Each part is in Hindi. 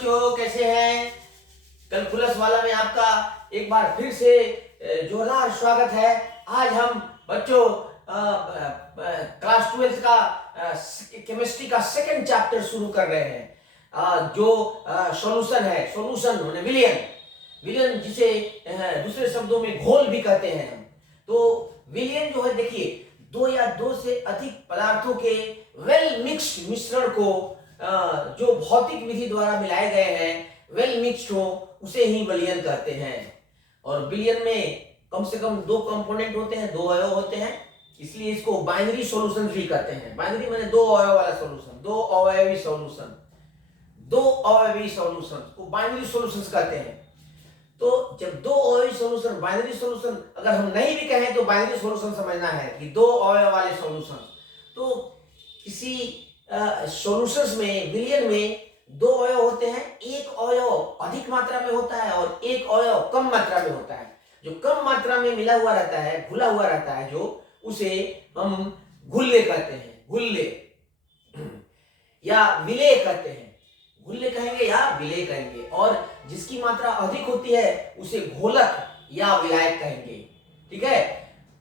बच्चों, कैसे हैं? कैलकुलस वाला में आपका एक बार फिर से जोरदार स्वागत है। आज हम बच्चों क्लास 12 का केमिस्ट्री का सेकंड चैप्टर शुरू कर रहे हैं, जो सॉल्यूशन है। सॉल्यूशन माने विलयन, विलयन जिसे दूसरे शब्दों में घोल भी कहते हैं हम। तो विलयन जो है, देखिए, दो या दो से अधिक पदार्थों के वेल मिक्स्ड मिश्रण को जो भौतिक विधि द्वारा मिलाए गए हैं, वेल मिक्स्ड हो, उसे ही विलयन कहते हैं। और विलयन में कम से कम दो कंपोनेंट होते हैं, दो अवयव होते हैं, इसलिए इसको बाइनरी सॉल्यूशन भी कहते हैं। बाइनरी माने दो अवयव वाला सॉल्यूशन, दो अवयवी सॉल्यूशन, दो अवयवी सॉल्यूशन को बाइनरी सॉल्यूशंस कहते हैं। तो जब दो अवयवी सॉल्यूशन, बाइनरी सॉल्यूशन अगर हम नहीं भी कहें तो बाइनरी सॉल्यूशन समझना है कि दो अवयव वाले सॉल्यूशन। तो किसी सॉल्यूशंस में, विलयन में दो अवयव होते हैं, एक अवयव अधिक मात्रा में होता है और एक अवयव कम मात्रा में होता है। जो कम मात्रा में मिला हुआ रहता है, घुला हुआ रहता है, जो उसे हम घुल्ले कहते हैं, घुल्ले या विलेय कहते हैं। घुल्ले कहेंगे या विलेय कहेंगे। और जिसकी मात्रा अधिक होती है उसे घोलक या विलायक कहेंगे। ठीक है।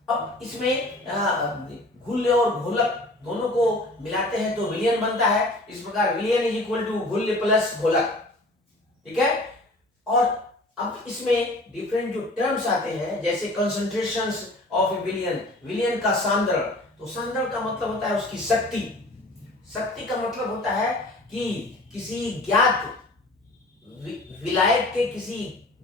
अब इसमें घुल्ले और घोलक दोनों को मिलाते हैं तो विलयन बनता है। इस प्रकार विलयन इज इक्वल टू घुल्ले प्लस घोलक। ठीक है। और अब इसमें डिफरेंट जो टर्म्स आते हैं, जैसे कंसंट्रेशंस ऑफ ए विलयन, विलयन का सांद्रण। तो सांद्रण का मतलब होता है उसकी शक्ति। शक्ति का मतलब होता है कि किसी ज्ञात विलायक के किसी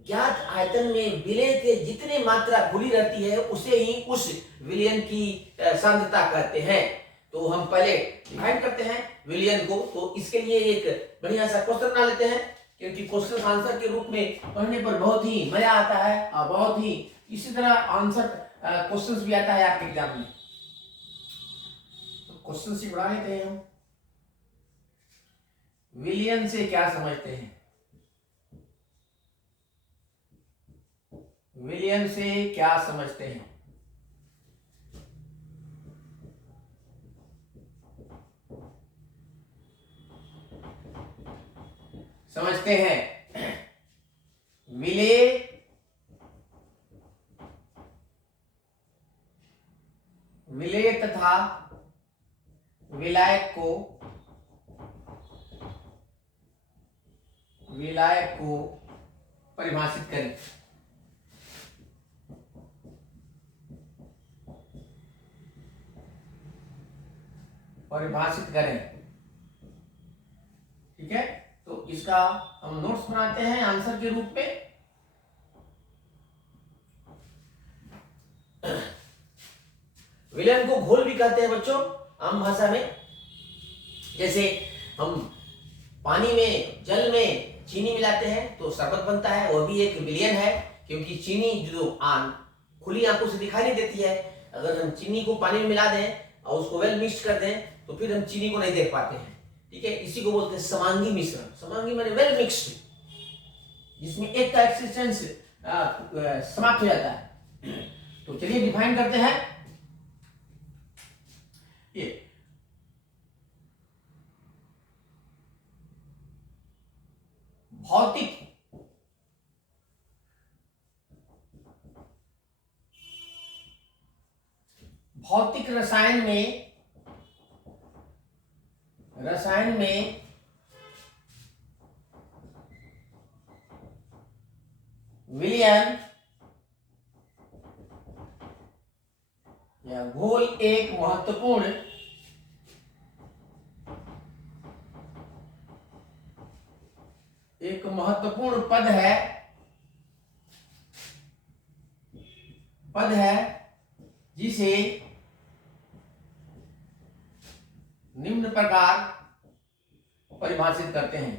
ज्ञात आयतन में विलय के जितनी मात्रा घुली रहती है उसे ही उस विलयन की सांद्रता कहते हैं। तो हम पहले डिफाइन करते हैं विलयन को। तो इसके लिए एक बढ़िया सा क्वेश्चन बना लेते हैं, क्योंकि क्वेश्चन आंसर के रूप में पढ़ने पर बहुत ही मजा आता है और बहुत ही इसी तरह आंसर क्वेश्चंस भी आता है आपके एग्जाम में। तो क्वेश्चन से बना लेते हैं हम। विलयन से क्या समझते हैं? विलयन से क्या समझते हैं? समझते हैं विलेय विलेय तथा विलायक को परिभाषित करें। परिभाषित करें। ठीक है। तो इसका हम नोट्स बनाते हैं आंसर के रूप में। विलयन को घोल भी कहते हैं बच्चों आम भाषा में। जैसे हम पानी में, जल में चीनी मिलाते हैं तो शरबत बनता है, वो भी एक विलयन है, क्योंकि चीनी जो खुली आंखों से दिखाई नहीं देती है। अगर हम चीनी को पानी में मिला दें और उसको वेल मिक्स कर दें तो फिर हम चीनी को नहीं देख पाते हैं। ठीक है। इसी को बोलते हैं समांगी मिश्रण। समांगी माने वेल मिक्स्ड, जिसमें एक का एक्सिस्टेंस समाप्त हो जाता है। तो चलिए डिफाइन करते हैं। ये भौतिक रसायन में विलयन या घोल एक महत्वपूर्ण पद है जिसे निम्न प्रकार परिभाषित करते हैं।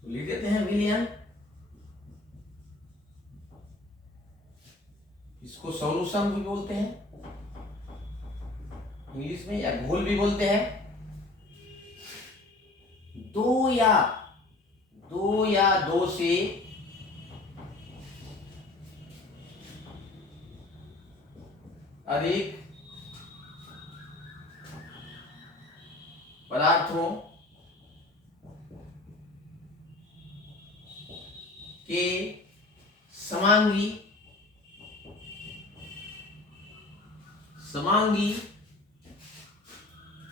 तो लिख देते हैं विलयन। इसको सॉल्यूशन भी बोलते हैं इंग्लिश में, या घोल भी बोलते हैं। दो या दो से अधिक पदार्थों के समांगी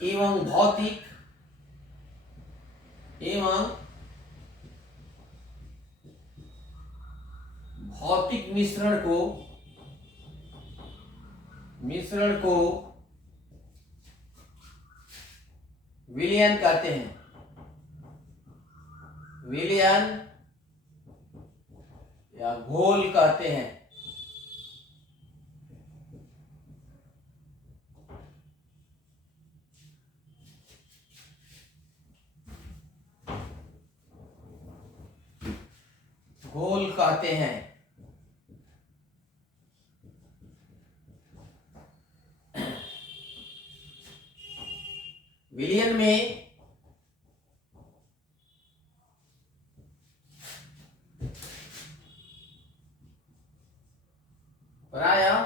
एवं भौतिक मिश्रण को विलयन कहते हैं। विलयन या घोल कहते हैं। घोल कहते हैं। विलयन में प्रायः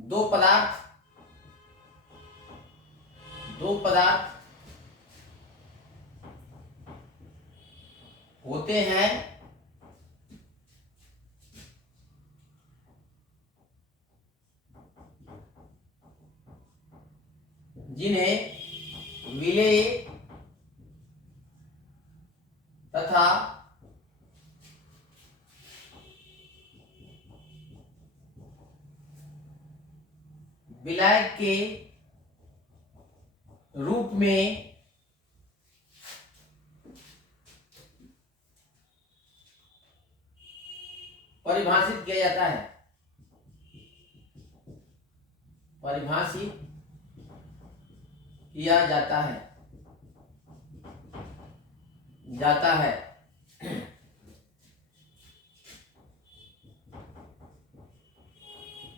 दो पदार्थ होते हैं जिन्हें विलेय तथा विलायक के रूप में परिभाषित किया जाता है। परिभाषित किया जाता है।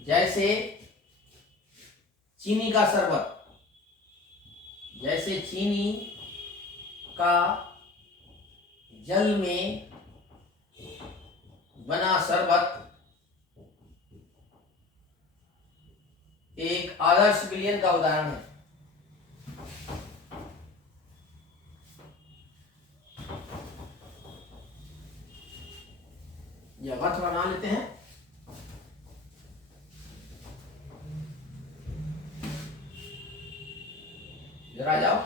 जैसे चीनी का शरबत, जैसे चीनी का जल में बना शरबत एक आदर्श विलयन का उदाहरण है। यह बात थोड़ा मान लेते हैं। जरा जाओ।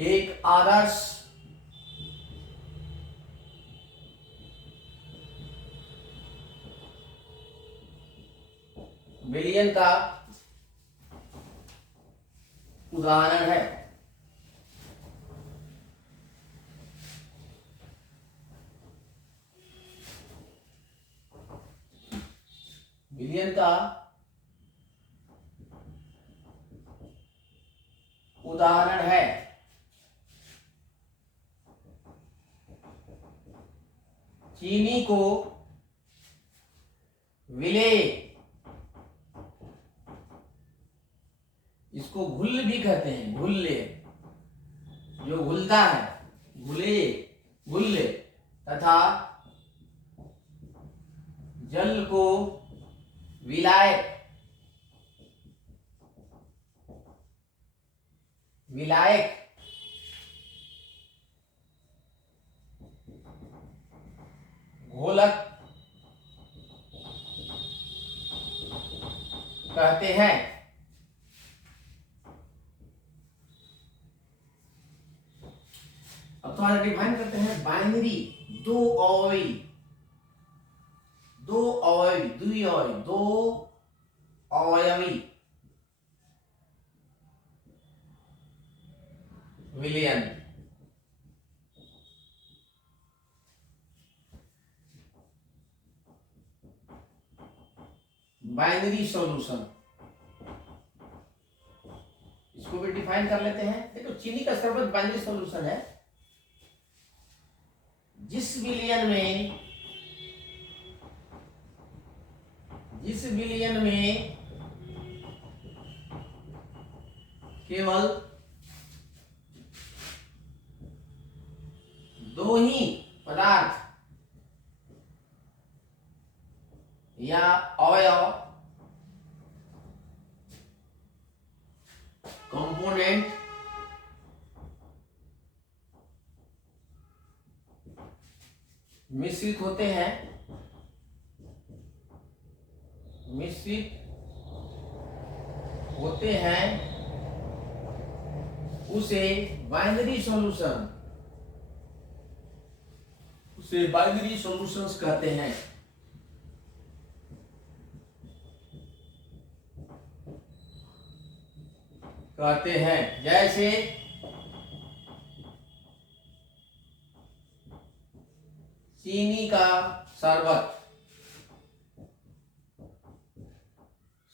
एक आदर्श विलयन का उदाहरण है। विलयन का उदाहरण है चीनी को विलेय, इसको घुल भी कहते हैं। घुल्ले, जो घुलता है, घुल्ले तथा जल को विलायक घोलक कहते हैं। अब थोड़ा डिफाइन करते हैं। बाइनरी दो अवयवी विलयन। बाइनरी सॉल्यूशन, इसको भी डिफाइन कर लेते हैं। देखो, चीनी का शरबत बाइनरी सॉल्यूशन है जिस विलयन में केवल दो ही पदार्थ कंपोनेंट मिश्रित होते हैं, मिश्रित होते हैं, उसे बाइनरी सॉल्यूशन, उसे बाइनरी सॉल्यूशंस कहते हैं। कहते हैं जैसे चीनी का शरबत,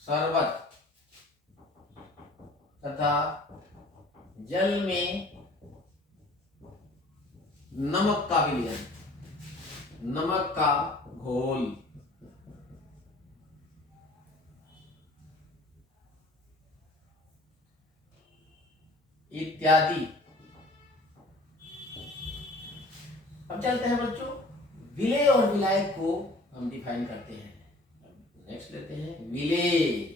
शरबत तथा जल में नमक का विलयन, नमक का घोल इत्यादि। अब चलते हैं बच्चों, विलेय और विलायक को हम डिफाइन करते हैं। नेक्स्ट लेते हैं विलेय।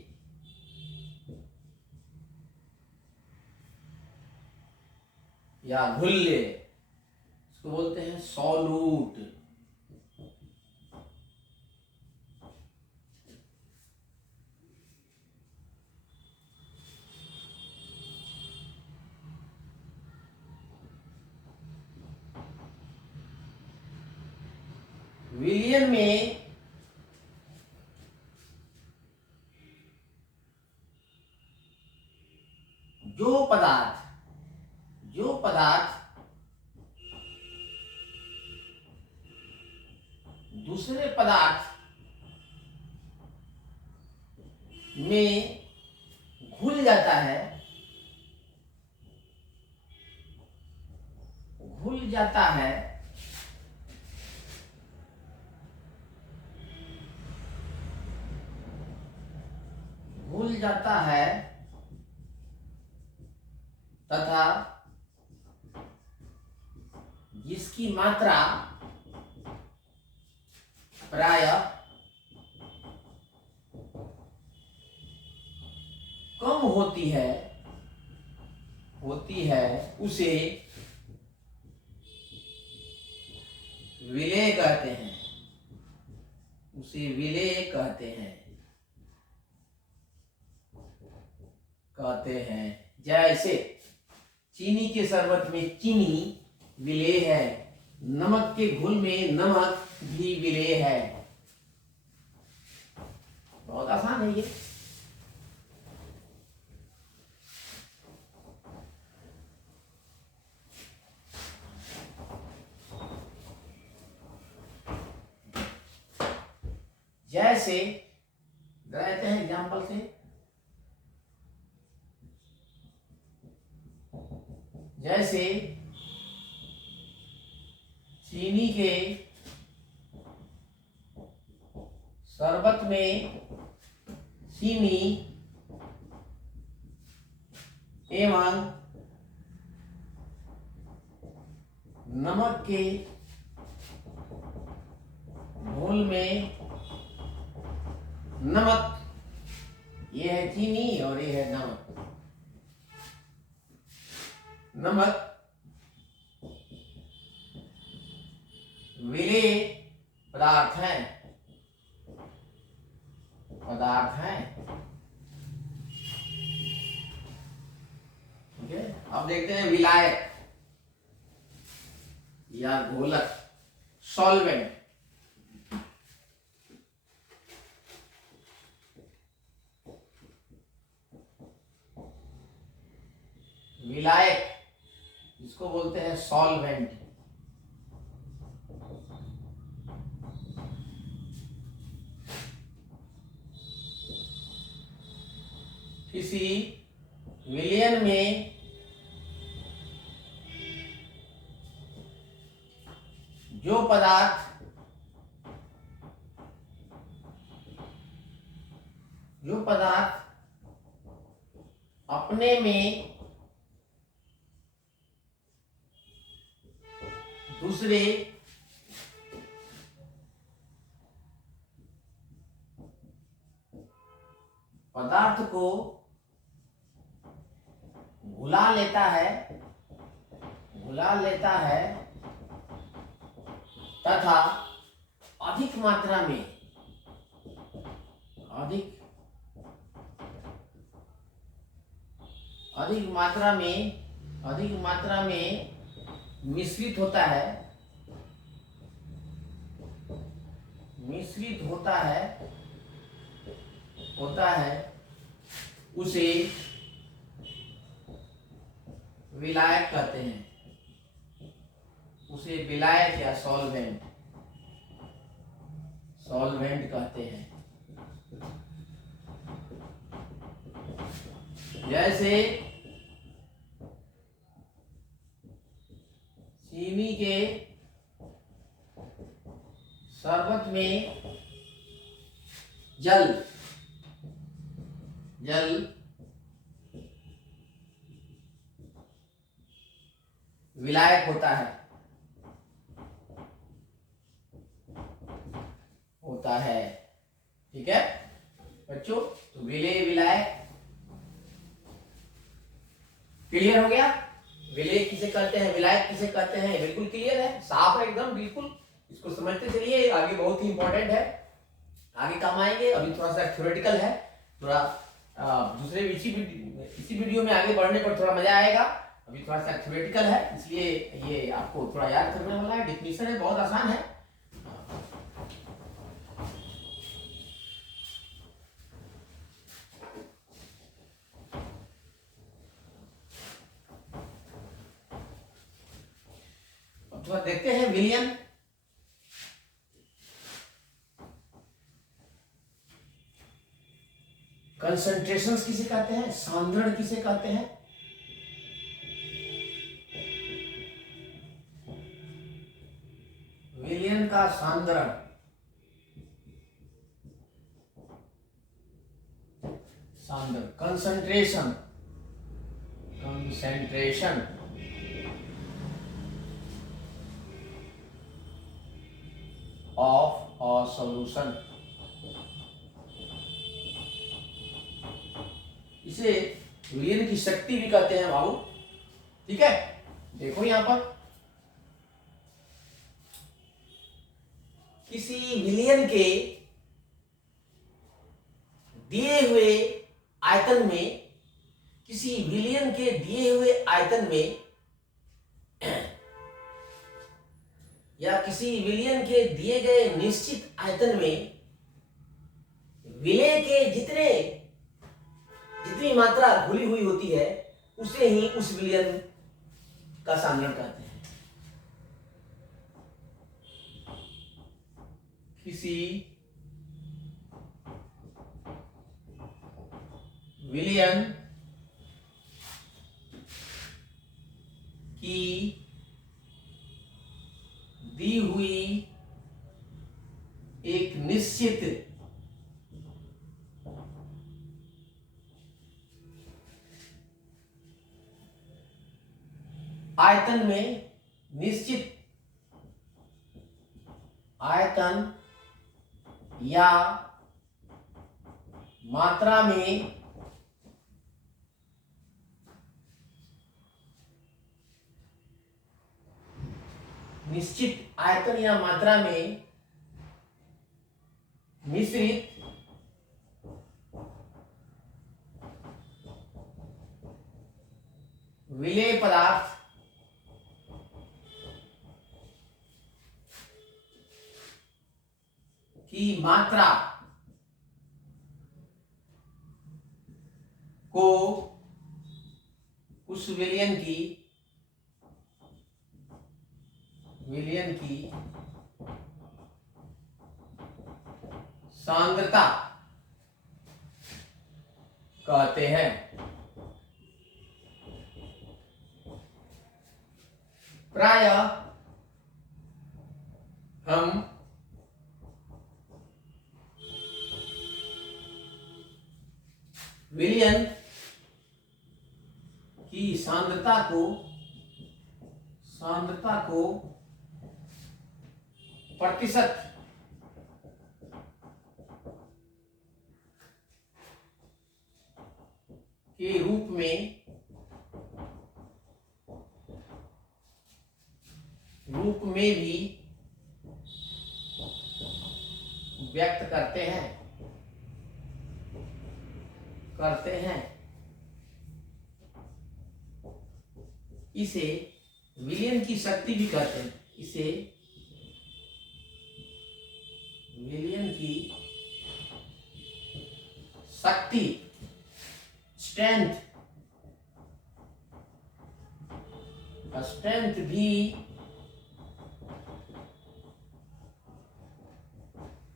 या घुल्ले, इसको बोलते हैं सॉल्यूट। विलयन में जो पदार्थ दूसरे पदार्थ में घुल जाता है, घुल जाता है, घुल जाता है तथा जिसकी मात्रा प्रायः कम होती है, उसे विलेय कहते हैं, उसे विलेय कहते हैं। जैसे चीनी के शरबत में चीनी विलेय है, नमक के घुल में नमक भी विलेय है। बहुत आसान है ये। जैसे रहते हैं एग्जाम्पल से, जैसे चीनी के शरबत में चीनी एवं नमक के घोल में नमक, ये है चीनी और ये है नमक, नमक विलेय पदार्थ हैं, ठीक है। अब देखते हैं विलायक या घोलक, सॉल्वेंट। विलायक इसको बोलते हैं सॉल्वेंट। किसी विलयन में जो पदार्थ अपने में दूसरे पदार्थ को घुला लेता है, घुला लेता है तथा अधिक मात्रा में, अधिक अधिक मात्रा में मिश्रित होता है, मिश्रित होता है उसे विलायक कहते हैं, उसे विलायक या सॉल्वेंट कहते हैं। जैसे चीनी के शरबत में जल विलायक होता है। ठीक है बच्चों, तो विलेय विलायक क्लियर हो गया। विलेय किसे कहते हैं, विलायक किसे कहते हैं, बिल्कुल क्लियर है, साफ है एकदम, बिल्कुल। इसको समझते चलिए, आगे बहुत ही इंपॉर्टेंट है, आगे काम आएंगे। अभी थोड़ा सा थ्योरेटिकल है, थोड़ा दूसरे इसी वीडियो में आगे बढ़ने पर थोड़ा मजा आएगा। अभी थोड़ा सा थ्योरेटिकल है, इसलिए ये आपको थोड़ा याद करने वाला है। डेफिनेशन है, बहुत आसान है। थोड़ा देखते हैं विलियन। कंसंट्रेशन किसे कहते हैं, सांद्रण किसे कहते हैं। विलियन का सांद्रण, कंसंट्रेशन ऑफ अ सॉल्यूशन, इसे विलियन की शक्ति भी कहते हैं बाबू। ठीक है, देखो यहां पर किसी विलियन के दिए हुए आयतन में, किसी विलियन के दिए हुए आयतन में या किसी विलियन के दिए गए निश्चित आयतन में विलेय के जितनी मात्रा घुली हुई होती है उसे ही उस विलियन का सांद्रण कहते हैं। किसी विलियन की दी हुई एक निश्चित आयतन में, निश्चित आयतन या मात्रा में निश्चित आयतन या मात्रा में मिश्रित विलेय पदार्थ की मात्रा को उस विलियन की सांद्रता कहते हैं। प्रायः हम विलियन की सांद्रता को प्रतिशत के रूप में रूप में भी व्यक्त करते हैं। इसे विलियन की शक्ति भी कहते हैं। इसे विलियन की शक्ति, स्ट्रेंथ भी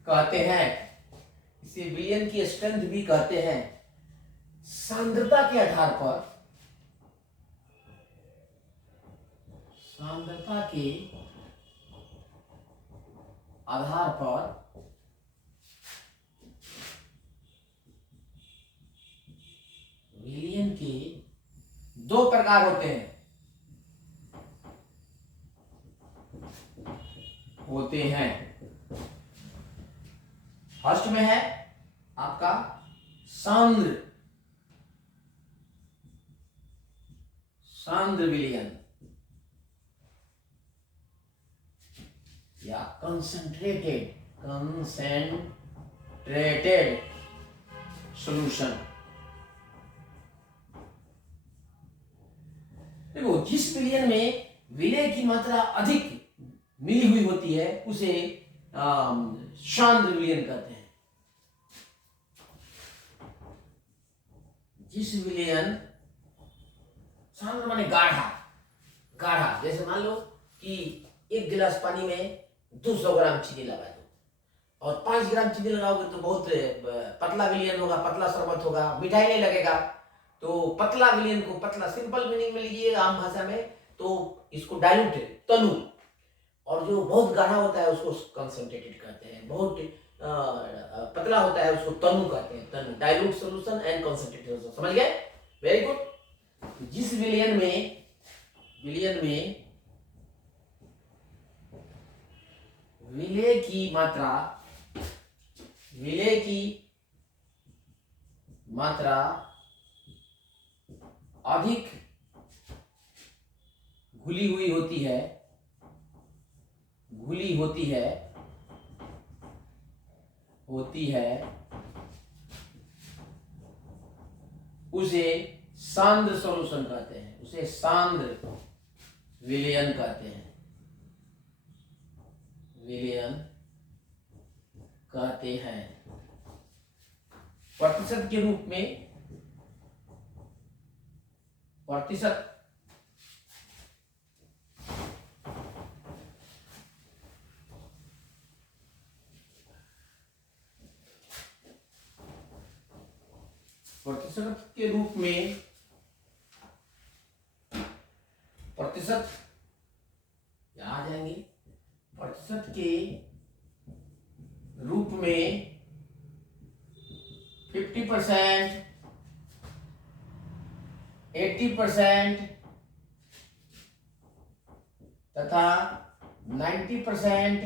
कहते हैं। इसे विलियन की स्ट्रेंथ भी कहते हैं। सांद्रता के आधार पर, विलियन के दो प्रकार होते हैं। फर्स्ट में है आपका सांद्र विलियन या कंसंट्रेटेड सॉल्यूशन। देखो, जिस विलियन में विलय की मात्रा अधिक मिली हुई होती है उसे सांद्र विलियन कहते हैं। जिस विलियन, सांद्र माने गाढ़ा, जैसे मान लो कि 1 गिलास पानी में 200 ग्राम चीनी लगा दो और 5 ग्राम चीनी लगाओगे तो बहुत पतला विलियन होगा, पतला शरबत होगा, मिठाई नहीं लगेगा। तो पतला विलियन को, पतला सिंपल मीनिंग में लीजिए आम भाषा में, तो इसको डाइल्यूट, तनु, और जो बहुत गाढ़ा होता है उसको कंसंट्रेटेड कहते हैं। बहुत पतला होता है उसको तनु कहते हैं। तनु, dilute solution and concentrated solution. समझ गए? Very good. जिस विलियन में विलय की मात्रा अधिक घुली हुई होती है उसे सांद्र सॉल्यूशन कहते हैं। उसे सांद्र विलयन कहते हैं। प्रतिशत के रूप में, प्रतिशत के रूप में, प्रतिशत आ जाएंगे। प्रतिशत के रूप में 50%, 80% तथा 90%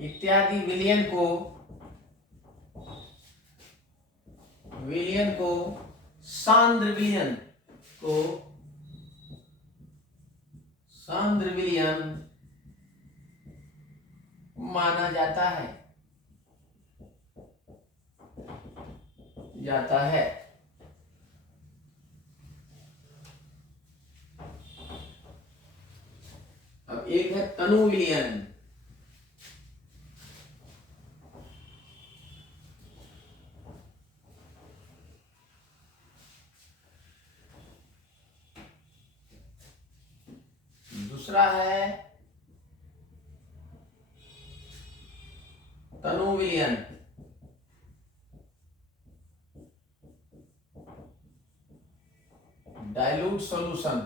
इत्यादि विलियन को सांद्र विलियन माना जाता है। अब एक है तनु विलियन। दूसरा है तनु विलियन। Dilute solution.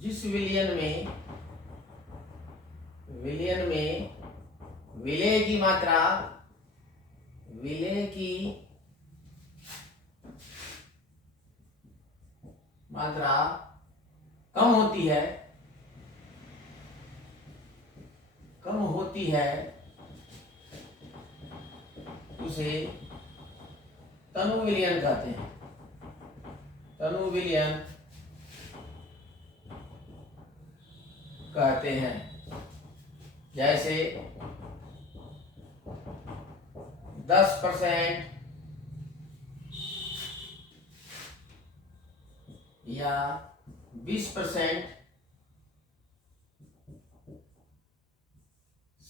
जिस विलियन में विलय की मात्रा कम होती है उसे तनु विलयन कहते हैं, तनु विलयन कहते हैं। जैसे 10% या 20%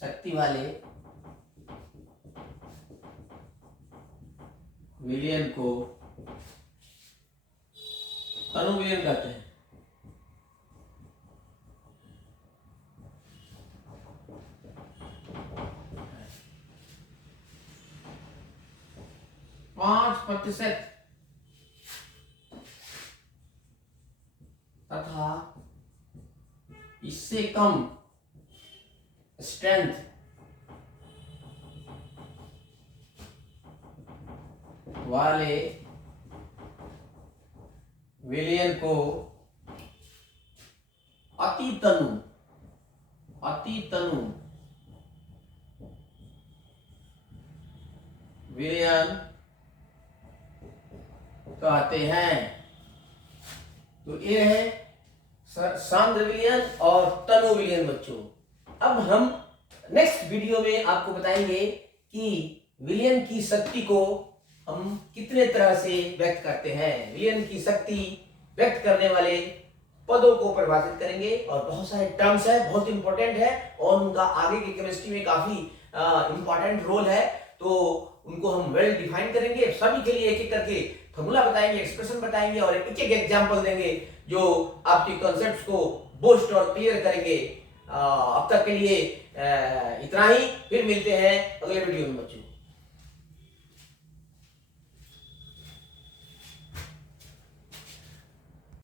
शक्ति वाले विलयन को तनु विलयन कहते हैं। पांच प्रतिशत तथा इससे कम स्ट्रेंथ वाले विलयन को अतितनु विलयन कहते हैं। तो ये है सांद्र विलयन और तनु विलयन बच्चों। अब हम नेक्स्ट वीडियो में आपको बताएंगे कि विलयन की शक्ति को हम कितने तरह से व्यक्त करते हैं। विलयन की शक्ति व्यक्त करने वाले पदों को परिभाषित करेंगे और बहुत सारे टर्म्स है, बहुत इंपॉर्टेंट है और उनका आगे की केमिस्ट्री में काफी इंपॉर्टेंट रोल है। तो उनको हम वेल डिफाइन करेंगे, सभी के लिए एक एक करके फॉर्मूला बताएंगे, एक्सप्रेशन बताएंगे और एक एक एग्जांपल देंगे जो आपके कॉन्सेप्ट्स को बूस्ट और क्लियर करेंगे। अब तक के लिए इतना ही, फिर मिलते हैं अगले वीडियो में बच्चों।